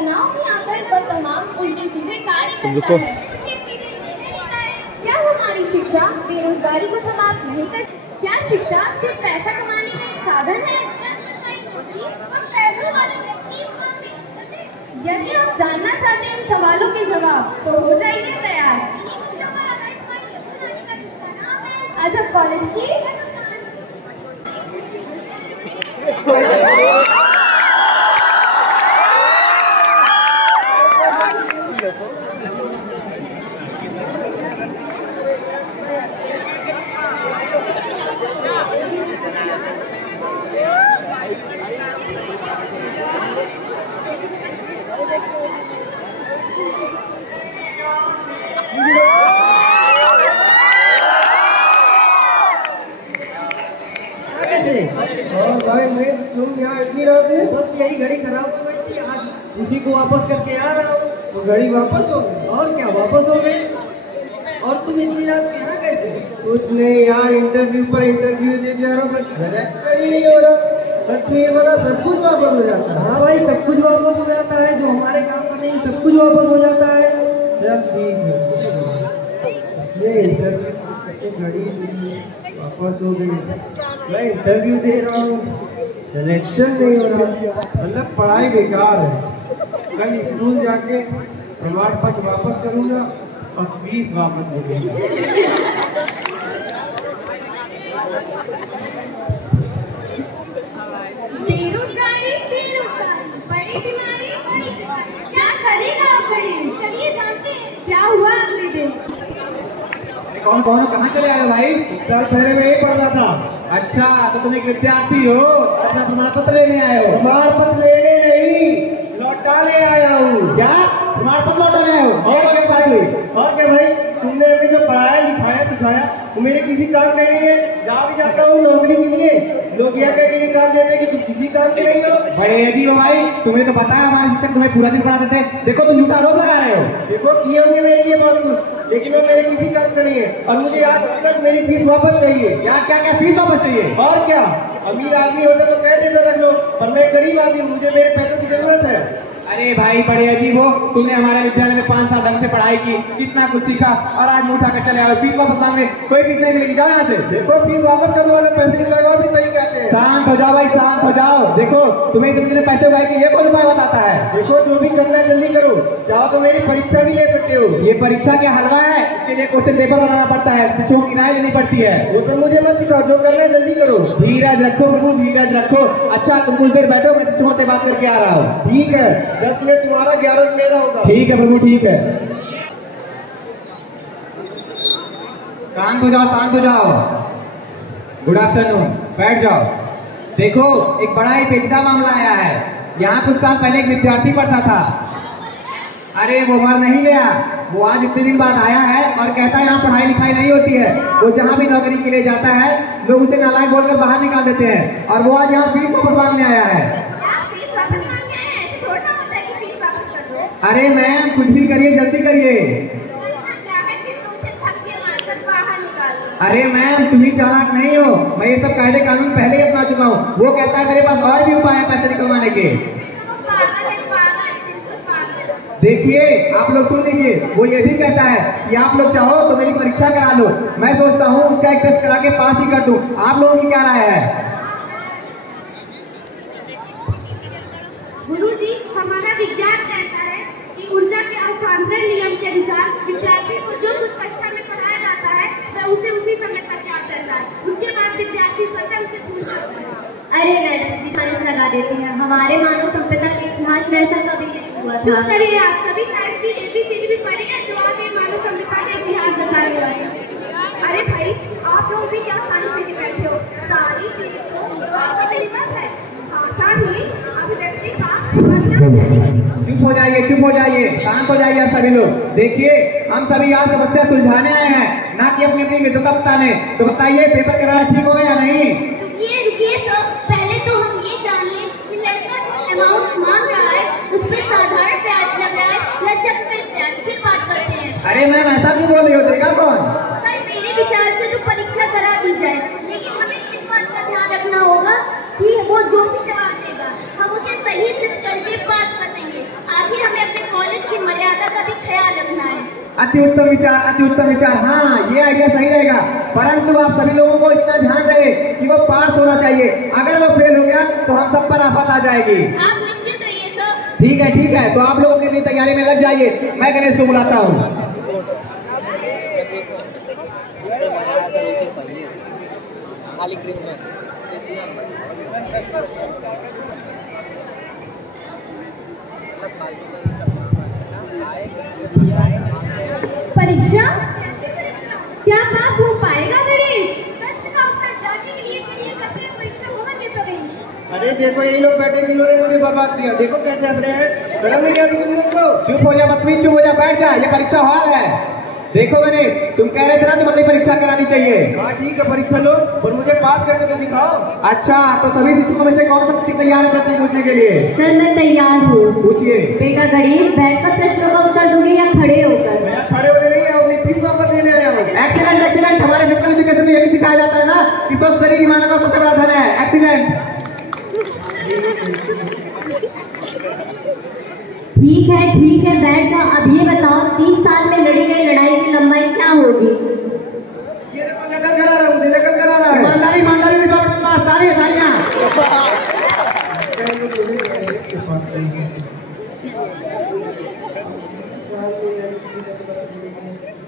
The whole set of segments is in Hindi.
तनाव में आकर वह तमाम उल्टे सीधे कार्य करता है। क्या हमारी शिक्षा बेरोजगारी को समाप्त नहीं कर? क्या शिक्षा सिर्फ पैसा कमाने का एक साधन है? यदि आप जानना चाहते हैं इन सवालों के जवाब तो हो जाइए तैयार। आज आप कॉलेज की भाई मैं तुम यहाँ इतनी रात में? बस यही घड़ी खराब हो गई थी, आज उसी को वापस करके आ रहा हूँ। वो घड़ी वापस हो गई? और क्या वापस हो गई? और तुम इतनी रात में यहाँ कैसे? कुछ नहीं यार, इंटरव्यू पर इंटरव्यू दे जा रहा हूँ, बस सिलेक्शन ही नहीं हो रहा। सच में ये वाला सब कुछ वापस हो जाता है? हाँ भाई, सब कुछ वापस हो जाता है, जो हमारे काम का नहीं सब कुछ वापस हो जाता है। चल ठीक है, ये इंटरव्यू घड़ी वापस हो गई। मैं इंटरव्यू दे रहा हूँ, सिलेक्शन नहीं हो रहा, मतलब पढ़ाई बेकार है। कल स्कूल जाके प्रमाण पत्र वापस करूँगा और फीस वापस ले लूँगा। बेरोजगारी बेरोजगारी, बड़ी बीमारी बड़ी बीमारी, क्या करेगा आप बड़े? चलिए जानते हैं क्या हुआ अगले दिन। कौन कौन कहाँ चले आए भाई? सर पहले में ही पढ़ रहा था। अच्छा, तो तुम एक विद्यार्थी हो, अपना प्रमाण पत्र लेने आए हो? प्रमाण पत्र लेने नहीं, लौटाने आया हूँ। क्या प्रमाण पत्र लौटाने आए हो? और क्या बात हुई? और क्या भाई, तुमने अभी जो पढ़ाया लिखाया सिखाया वो मेरे किसी काम का नहीं है। जहाँ भी जाता हूँ नौकरी के लिए लोग यह कह के निकाल देते कि तुम किसी काम के नहीं हो। बड़े अजीब हो भाई, तुम्हें तो पता है हमारे शिक्षक तुम्हें पूरा दिन पढ़ाते थे। देखो तुम झूठा आरोप लगा रहे हो। देखो किए होंगे मेरे लिए बहुत कुछ, लेकिन वो मेरे किसी काम का नहीं है। और मुझे आज तक मेरी फीस वापस चाहिए। क्या क्या क्या फीस वापस चाहिए? और क्या, अमीर आदमी होता तो कह देता रख लो, पर मैं गरीब आदमी, मुझे मेरे पैसों की जरूरत है। अरे भाई बड़े अजीब हो, तुमने हमारे विद्यालय में 5 साल ढंग से पढ़ाई की, कितना कुछ सीखा, और आज मुंह उठाकर चले आओ फीस वापस मांगने। कोई फीस नहीं मिलेगी, जाओ यहाँ से। देखो फीस वापस करने वाले पैसे नहीं लगाओ भी सही कहते हैं। शांत हो जाओ भाई, शांत हो जाओ। देखो तुम्हें तुमने पैसे उगाए कि ये कौन उपाय बताता है? देखो जो भी करना है जल्दी करो, चाहो तो मेरी परीक्षा भी ले सकते हो। ये परीक्षा क्या हलवा है? इसके लिए क्वेश्चन पेपर बनाना पड़ता है, शिक्षकों की राय लेनी पड़ती है। वो सब मुझे मत सिखाओ, जो करना है जल्दी करो। धीरज रखो प्रभु, धीरज रखो। अच्छा तुम कुछ देर बैठो, मैं शिक्षकों से बात करके आ रहा हूँ। ठीक है, 10 मिनट तुम्हारा, 11 मेरा होगा। ठीक है प्रभु, ठीक है। शांत हो जाओ, शांत हो जाओ। गुड आफ्टरनून, बैठ जाओ। देखो एक बड़ा ही पेचीदा मामला आया है। यहाँ कुछ साल पहले एक विद्यार्थी पढ़ता था। अरे वो मर नहीं गया, वो आज इतने दिन बाद आया है और कहता है यहाँ पढ़ाई लिखाई नहीं होती है। वो जहाँ भी नौकरी के लिए जाता है लोग उसे नालायक बोलकर बाहर निकाल देते हैं, और वो आज यहाँ फीस वापस मांगने आया है। अरे मैम कुछ भी करिए, जल्दी करिए। अरे मैम तुम ही चालाक नहीं हो, मैं ये सब कायदे कानून पहले ही अपना चुका हूँ। वो कहता है मेरे पास और भी उपाय है पैसे निकलवाने के। देखिए आप लोग सुन लीजिए, वो ये भी कहता है कि आप लोग चाहो तो मेरी परीक्षा करा लो, मैं सोचता हूँ उसका एक टेस्ट करा के पास ही कर दूं। आप लोगों की क्या राय है? गुरुजी, हमारा विज्ञान कहता है कि ऊर्जा के हस्तांतरण नियम के अनुसार विद्यार्थी को जो कुछ कक्षा में पढ़ाया जाता है वह उसे उसी समय तक याद रहता है। उसके बाद विद्यार्थी स्वतः उसे पूछ सकता है। अरे मैडम जी साइंस लगा देती हैं, हमारे मानव सभ्यता के इतिहास में ऐसा कभी नहीं हुआ था। चुप करिए आप, कभी साइंस की ABCD भी पढ़ेंगे जो आगे मानव सभ्यता के इतिहास बताएगा। अरे भाई आप लोग भी क्या साइंस लेके बैठे हो? सारी चीज तो है, आसान ही अभिव्यक्ति का। चुप हो जाइए, चुप हो जाइए, शांत हो जाइए आप सभी लोग। देखिए हम सभी यहाँ समस्या सुलझाने आए हैं, ना कि अपनी अपनी विद्वता बताने। तो बताइए पेपर कराना ठीक होगा या नहीं? रुकिए सर, पहले तो हम ये जान लें कि लड़का जो अमाउंट मांग रहा है उस पर साधारण ब्याज लग रहा है या चक्रवृद्धि ब्याज, फिर बात करते हैं। अरे मैम ऐसा क्यों बोल रही हो, देगा कौन? सर मेरे विचार से तो परीक्षा करा दी जाए, लेकिन हमें इस बात का ध्यान रखना होगा कि वो जो भी जवाब देगा हम उसे सही से करके पास कर देंगे। आखिर अति उत्तम विचार, अति उत्तम विचार। हाँ, ये आइडिया सही रहेगा, परंतु आप सभी लोगों को इतना ध्यान रहे कि वो पास होना चाहिए। अगर वो फेल हो गया तो हम सब पर आफत आ जाएगी। आप निश्चित रहिए सर। ठीक है, तो आप लोग अपनी तैयारी में लग जाइए। मैं गणेश को बुलाता हूँ। परीक्षा? कैसी परीक्षा? क्या पास हो पाएगा गणेश? प्रश्न का उत्तर जानने के लिए चलिए करते हैं परीक्षा भवन में प्रवेश। अरे देखो, यही लोग बैठे जिन्होंने मुझे बर्बाद किया। देखो कैसे हंस रहे हैं। शर्म नहीं आती तुम लोग को? चुप हो जा बदतमीज, चुप हो जा, बैठ जा। ये परीक्षा हॉल है। देखो गणेश, तुम कह रहे थे ना तुम अपनी परीक्षा करानी चाहिए। हाँ ठीक है, परीक्षा लो, पर मुझे पास करके तो दिखाओ। अच्छा, तो सभी शिक्षकों में से कौन सा शिक्षक तैयार है प्रश्न पूछने के लिए? सर मैं तैयार हूँ। पूछिए। बेटा गणेश, बैठकर प्रश्नों का उत्तर दोगे या खड़े होकर? मैं खड़े होने नहीं आया, अपनी फीस वापस देने आया हूँ। Excellent, excellent. हमारे फिजिकल एजुकेशन में यही सिखाया जाता है ना कि स्वस्थ शरीर मानव का सबसे बड़ा धन है। एक्सीलेंट। ठीक है, बैठ जाओ। अब ये बताओ, 3 साल में लड़ी गई लड़ाई की लंबाई क्या होगी? ये देखो, नकल करा रहा हूँ, नकल करा रहा है। ईमानदारी, ईमानदारी में सब पास। तालियां, तालियां।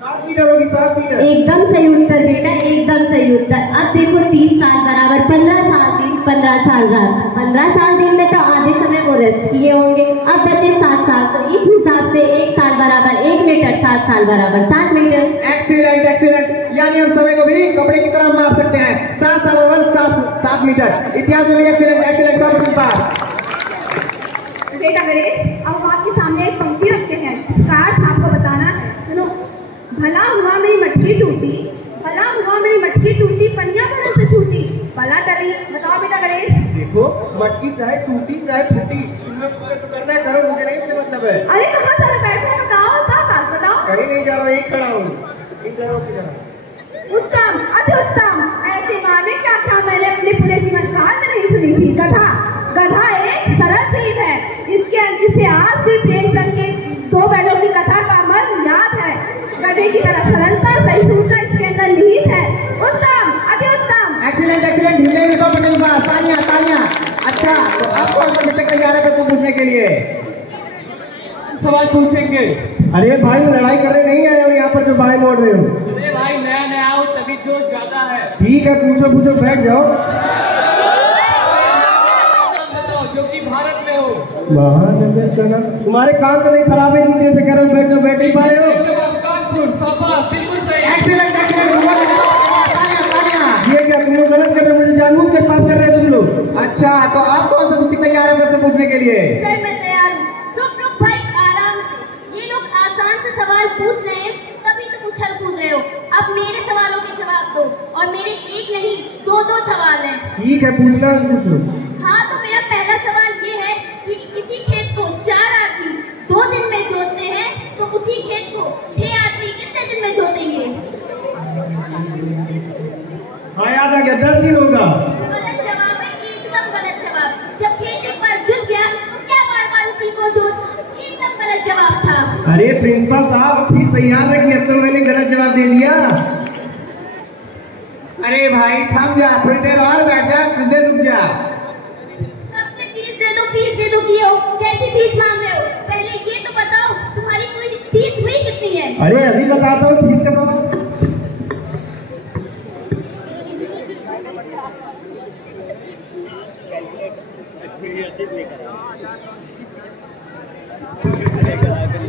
7 मीटर होगी, 7 मीटर। एकदम सही उत्तर बेटा, एकदम सही उत्तर। अब देखो, 30 साल बराबर 15 साल दिन, 15 साल रात। 15 साल दिन में तो आधे समय वो रेस्ट किए होंगे। अब बचे 7 साल, तो इस हिसाब से 1 साल बराबर 1 मीटर, 7 साल बराबर 7 मीटर। Excellent, excellent. यानी हम समय को भी कपड़े की तरह माप सकते हैं। 7 साल बराबर 7 मीटर। इतिहास में भी एक्सीलेंट, एक्सीलेंट। 100% पास। बेटा गणेश, अब हम आपके सामने एक पंक्ति रखते हैं, इसका अर्थ आपको बताना है। सुनो। भला हुआ मेरी मटकी टूटी, भला हुआ मेरी मटकी टूटी, पनिया बरन से छूटी, भला टली। बताओ बेटा गणेश। देखो, मटकी चाहे टूटी चाहे फूटी, तुम्हें तो करना है, करो, मुझे नहीं इससे मतलब है। अरे कहाँ चले बैठे हैं? बताओ, बात बताओ। कहीं नहीं जा रहा हूँ, यही खड़ा हूँ। उत्तम, अति उत्तम। ऐसी माने क्या था मैंने अपने पूरे जीवन काल में नहीं सुनी थी। गधा, गधा एक सरल चीज है, जिसे आज भी प्रेमचंद के 2 बैलों की कथा का मर्म याद है। गधे की तरह सरलता, सहिष्णुता इसके अंदर निहित है। उत्तम, अति उत्तम। Excellent, excellent. हिंदी में 100% पास। तालियां, तालियां। अच्छा, तो अब कौन सा शिक्षक तैयार है प्रश्न पूछने के लिए? सवाल पूछेंगे। अरे भाई, लड़ाई करने नहीं आया हूँ यहाँ पर जो भाई मोड़ रहे हो। अरे भाई, नया नया हो तभी जोश ज्यादा है। ठीक है, पूछो पूछो, बैठ जाओ। जो कि भारत में हो। तुम्हारे काम तो नहीं खराब है, नीचे से कह रहे हो बैठ जाओ, बैठ नहीं पा रहे हो। बिल्कुल सही। Excellent, excellent. ये क्या तुम लोग गलत कर रहे हो? मुझे जानबूझ के पास कर रहे हो तुम लोग। अच्छा, तो आप कौन सा शिक्षक तैयार है प्रश्न पूछने के लिए? सर मैं तैयार हूँ। रुक भाई, आराम से। ये लोग आसान से सवाल पूछ रहे हैं, तभी तुम उछल कूद रहे हो। अब मेरे सवालों के जवाब दो, और मेरे एक नहीं 2 सवाल हैं। ठीक है, पूछना है, पूछ लो। हाँ, तो मेरा पहला सवाल ये है कि किसी खेत को 4 आदमी 2 दिन में जोतते हैं, तो उसी खेत को 6 आदमी कितने दिन में जोतेंगे? हाँ, याद आ गया, 10 दिन होगा। गलत जवाब है, एकदम गलत जवाब। जब खेत एक बार जुत गया तो क्या बार उसी को जोत? एकदम गलत जवाब था। अरे प्रिंसिपल साहब, फीस तैयार रखी, अब तो मैंने गलत जवाब दे दिया। अरे भाई थम जा, थोड़ी देर और बैठ जा, कुछ देर रुक जा। सबसे फीस दे दो किए हो। कैसी फीस मांग रहे हो? पहले ये तो बताओ, तुम्हारी कोई फीस हुई कितनी है? अरे अभी बताता हूँ फीस का सवाल।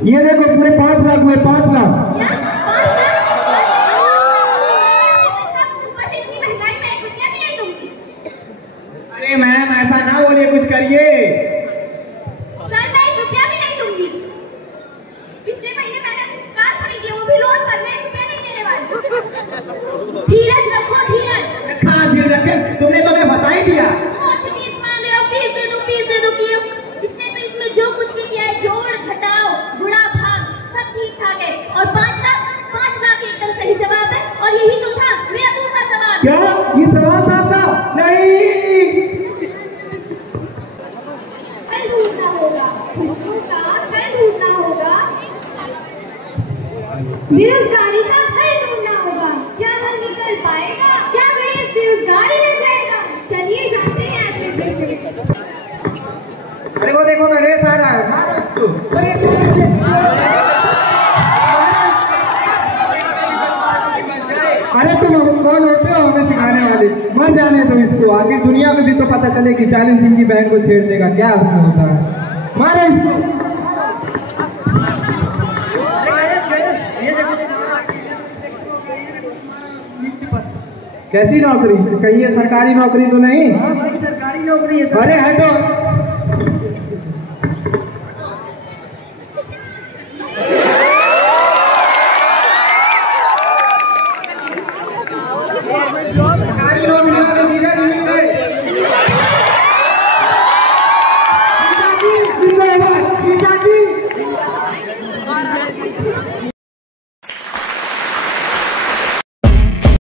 ये देखो, पूरे 5 लाख हुए, 5 लाख। क्या? 5 लाख? ऊपर से इतनी महंगाई में 1 रुपया भी नहीं दूंगी। अरे मैम, ऐसा ना बोलिए, कुछ करिए। सर मैं 1 रुपया भी नहीं दूंगी। पिछले महीने मैंने कार खरीदी, वो भी लोन पर, मैं 1 रुपया नहीं देने वाली। धीरज रखो, धीरज। कहाँ धीरज रखे? तुमने तो हमें फंसा ही दिया। कौन सी फीस मांग रहे हो? फीस दे दो किए हो। इसने तो इसमें जो कुछ भी किया है, जोड़ घटाओ गुणा भाग सब ठीक ठाक है। और 5 लाख एकदम सही जवाब है। और यही तो था मेरा दूसरा सवाल। क्या ये सवाल था आपका? नहीं। कल ढूंढना होगा खुशियों का, कल ढूंढना होगा। इसको। अरे तुम कौन होते हो हमें सिखाने वाले? मर जाने दो इसको, आखिर दुनिया में भी तो पता चले कि चालन सिंह की बहन को छेड़ने का क्या उसमें होता है। मारो इसको। कैसी नौकरी? कहीं ये सरकारी नौकरी तो नहीं? सरकारी नौकरी है। अरे हटो।